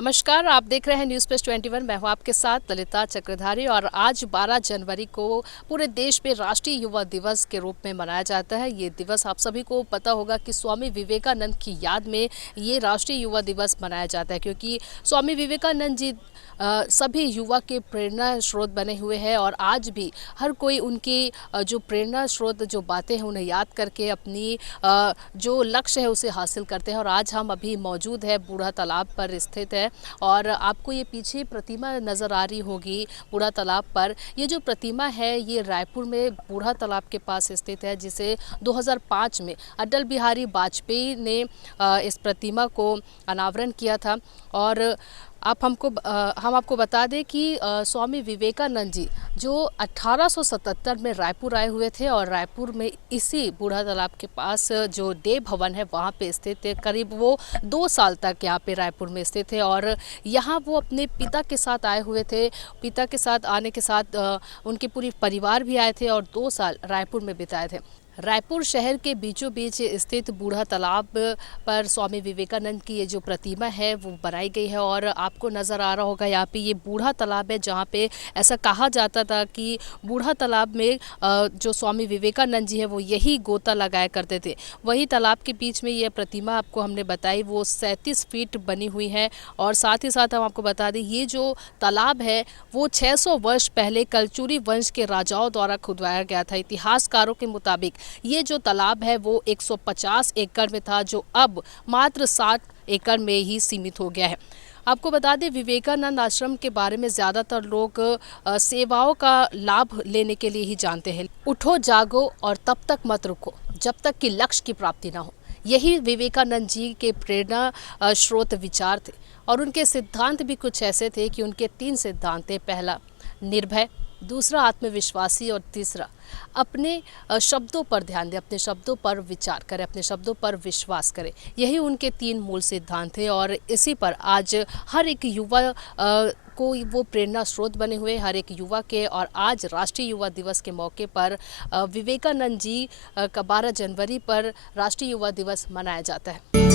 नमस्कार, आप देख रहे हैं न्यूज़ पेज 21। मैं हूं आपके साथ ललिता चक्रधारी और आज 12 जनवरी को पूरे देश में राष्ट्रीय युवा दिवस के रूप में मनाया जाता है। ये दिवस आप सभी को पता होगा कि स्वामी विवेकानंद की याद में ये राष्ट्रीय युवा दिवस मनाया जाता है, क्योंकि स्वामी विवेकानंद जी सभी युवा के प्रेरणा स्रोत बने हुए हैं और आज भी हर कोई उनकी जो प्रेरणा स्रोत जो बातें हैं उन्हें याद करके अपनी जो लक्ष्य है उसे हासिल करते हैं। और आज हम अभी मौजूद है बूढ़ा तालाब पर स्थित है और आपको ये पीछे प्रतिमा नज़र आ रही होगी बूढ़ा तालाब पर। ये जो प्रतिमा है ये रायपुर में बूढ़ा तालाब के पास स्थित है, जिसे 2005 में अटल बिहारी वाजपेयी ने इस प्रतिमा को अनावरण किया था। और हम आपको बता दें कि स्वामी विवेकानंद जी जो 1877 में रायपुर आए हुए थे और रायपुर में इसी बूढ़ा तालाब के पास जो देव भवन है वहाँ पे स्थित है। करीब वो 2 साल तक यहाँ पे रायपुर में स्थित है और यहाँ वो अपने पिता के साथ आए हुए थे। पिता के साथ आने के साथ उनके पूरी परिवार भी आए थे और 2 साल रायपुर में बिताए थे। रायपुर शहर के बीचों बीच स्थित बूढ़ा तालाब पर स्वामी विवेकानंद की ये जो प्रतिमा है वो बनाई गई है और आपको नज़र आ रहा होगा यहाँ पे ये बूढ़ा तालाब है, जहाँ पे ऐसा कहा जाता था कि बूढ़ा तालाब में जो स्वामी विवेकानंद जी है वो यही गोता लगाया करते थे। वही तालाब के बीच में ये प्रतिमा आपको हमने बताई वो 37 फीट बनी हुई है। और साथ ही साथ हम आपको बता दें ये जो तालाब है वो 600 वर्ष पहले कलचुरी वंश के राजाओं द्वारा खुदवाया गया था। इतिहासकारों के मुताबिक ये जो तालाब है वो 150 एकड़ में था, जो अब मात्र 60 एकड़ में ही सीमित हो गया है। आपको बता दें विवेकानंद आश्रम के बारे में ज़्यादातर लोग सेवाओं का लाभ लेने के लिए ही जानते हैं। उठो जागो और तब तक मत रुको जब तक कि लक्ष्य की प्राप्ति ना हो, यही विवेकानंद जी के प्रेरणा स्रोत विचार थे। और उनके सिद्धांत भी कुछ ऐसे थे कि उनके 3 सिद्धांत थे। पहला निर्भय, दूसरा आत्मविश्वासी और तीसरा अपने शब्दों पर ध्यान दें, अपने शब्दों पर विचार करें, अपने शब्दों पर विश्वास करें। यही उनके 3 मूल सिद्धांत थे और इसी पर आज हर एक युवा को वो प्रेरणा स्रोत बने हुए हर एक युवा के। और आज राष्ट्रीय युवा दिवस के मौके पर विवेकानंद जी का 12 जनवरी पर राष्ट्रीय युवा दिवस मनाया जाता है।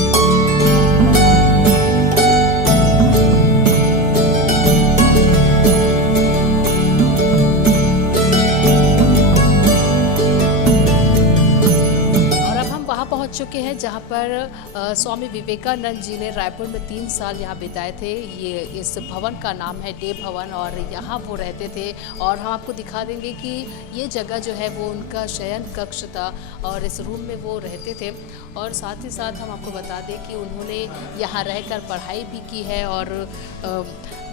पहुंच चुके हैं जहां पर स्वामी विवेकानंद जी ने रायपुर में 3 साल यहां बिताए थे। ये इस भवन का नाम है देव भवन और यहां वो रहते थे। और हम आपको दिखा देंगे कि ये जगह जो है वो उनका शयन कक्ष था और इस रूम में वो रहते थे। और साथ ही साथ हम आपको बता दें कि उन्होंने यहाँ रहकर पढ़ाई भी की है और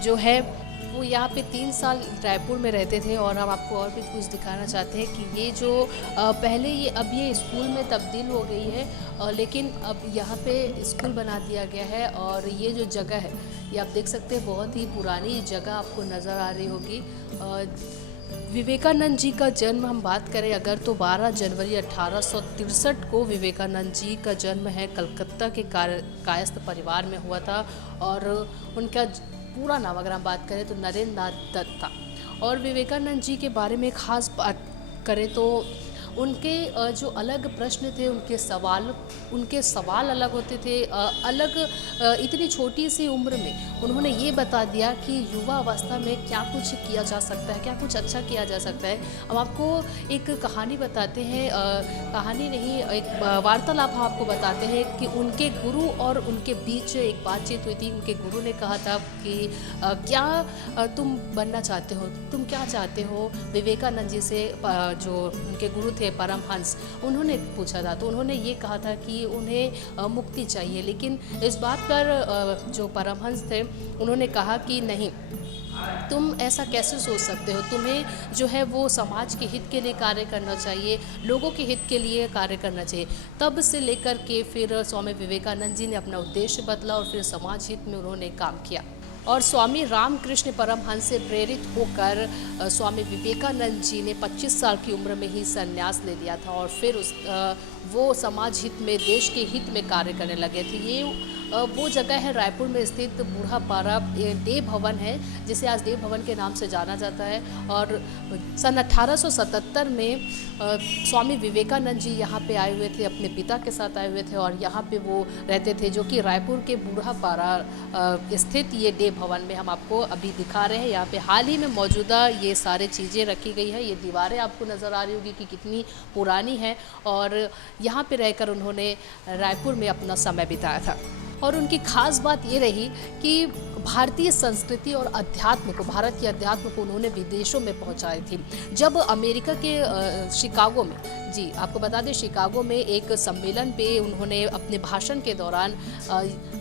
जो है वो यहाँ पे 3 साल रायपुर में रहते थे। और हम आपको और भी कुछ दिखाना चाहते हैं कि ये जो पहले ये अब ये स्कूल में तब्दील हो गई है, लेकिन अब यहाँ पे स्कूल बना दिया गया है। और ये जो जगह है ये आप देख सकते हैं, बहुत ही पुरानी जगह आपको नज़र आ रही होगी। विवेकानंद जी का जन्म हम बात करें अगर तो 12 जनवरी 1863 को विवेकानंद जी का जन्म है कलकत्ता के कायस्थ परिवार में हुआ था। और उनका पूरा नाम अगर हम बात करें तो नरेंद्र नाथ दत्त था। और विवेकानंद जी के बारे में ख़ास बात करें तो उनके जो अलग प्रश्न थे, उनके सवाल अलग होते थे। इतनी छोटी सी उम्र में उन्होंने ये बता दिया कि युवा अवस्था में क्या कुछ किया जा सकता है, क्या कुछ अच्छा किया जा सकता है। हम आपको एक कहानी बताते हैं, कहानी नहीं एक वार्तालाप हम आपको बताते हैं कि उनके गुरु और उनके बीच एक बातचीत हुई थी। उनके गुरु ने कहा था कि क्या तुम बनना चाहते हो, तुम क्या चाहते हो। विवेकानंद जी से जो उनके गुरु थे परमहंस, उन्होंने पूछा था तो उन्होंने ये कहा था कि उन्हें मुक्ति चाहिए। लेकिन इस बात पर जो परमहंस थे उन्होंने कहा कि नहीं, तुम ऐसा कैसे सोच सकते हो, तुम्हें जो है वो समाज के हित के लिए कार्य करना चाहिए, लोगों के हित के लिए कार्य करना चाहिए। तब से लेकर के फिर स्वामी विवेकानंद जी ने अपना उद्देश्य बदला और फिर समाज हित में उन्होंने काम किया। और स्वामी रामकृष्ण परमहंस से प्रेरित होकर स्वामी विवेकानंद जी ने 25 साल की उम्र में ही संन्यास ले लिया था और फिर वो समाज हित में, देश के हित में कार्य करने लगे थे। ये वो जगह है रायपुर में स्थित बूढ़ा पारा देव भवन है, जिसे आज देव भवन के नाम से जाना जाता है। और सन 1877 में स्वामी विवेकानंद जी यहाँ पे आए हुए थे, अपने पिता के साथ आए हुए थे और यहाँ पे वो रहते थे, जो कि रायपुर के बूढ़ा पारा स्थित ये देव भवन में हम आपको अभी दिखा रहे हैं। यहाँ पे हाल ही में मौजूदा ये सारे चीज़ें रखी गई है। ये दीवारें आपको नज़र आ रही होगी कि कितनी पुरानी है और यहाँ पे रहकर उन्होंने रायपुर में अपना समय बिताया था। और उनकी खास बात ये रही कि भारतीय संस्कृति और अध्यात्म को, भारत के अध्यात्म को उन्होंने विदेशों में पहुंचाई थी। जब अमेरिका के शिकागो में, जी आपको बता दें, शिकागो में एक सम्मेलन पे उन्होंने अपने भाषण के दौरान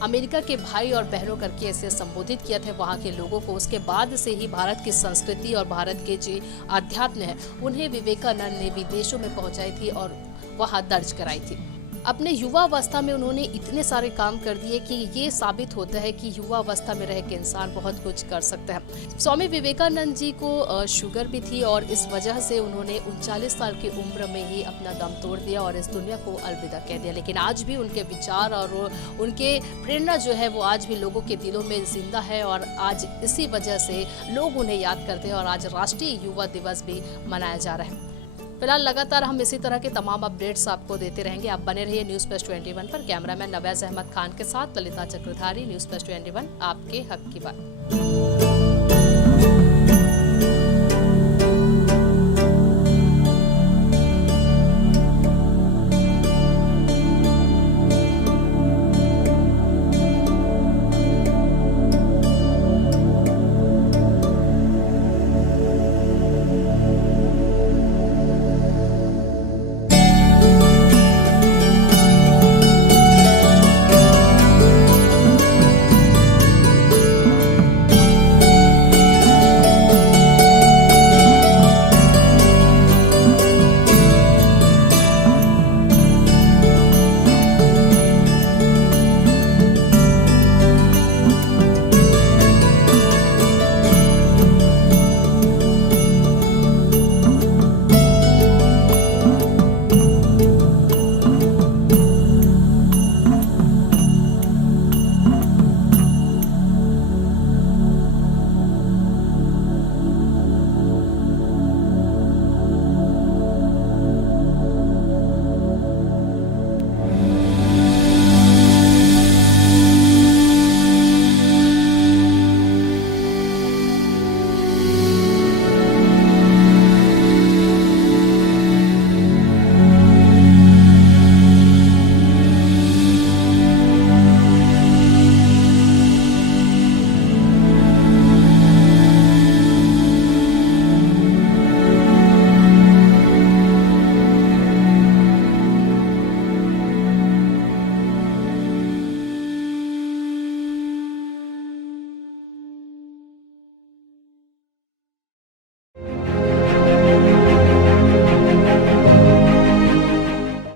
अमेरिका के भाई और बहनों करके ऐसे संबोधित किया था वहाँ के लोगों को। उसके बाद से ही भारत की संस्कृति और भारत के जो अध्यात्म है उन्हें विवेकानंद ने विदेशों में पहुँचाई थी और वहाँ दर्ज कराई थी। अपने युवा अवस्था में उन्होंने इतने सारे काम कर दिए कि ये साबित होता है कि युवा अवस्था में रह के इंसान बहुत कुछ कर सकता है। स्वामी विवेकानंद जी को शुगर भी थी और इस वजह से उन्होंने 39 साल की उम्र में ही अपना दम तोड़ दिया और इस दुनिया को अलविदा कह दिया। लेकिन आज भी उनके विचार और उनके प्रेरणा जो है वो आज भी लोगों के दिलों में जिंदा है और आज इसी वजह से लोग उन्हें याद करते हैं और आज राष्ट्रीय युवा दिवस भी मनाया जा रहा है। फिलहाल लगातार हम इसी तरह के तमाम अपडेट्स आपको देते रहेंगे। आप बने रहिए न्यूज़ प्लस 21 पर। कैमरामैन नवाज अहमद खान के साथ ललिता चक्रधारी, न्यूज़ प्लस 21, आपके हक की बात।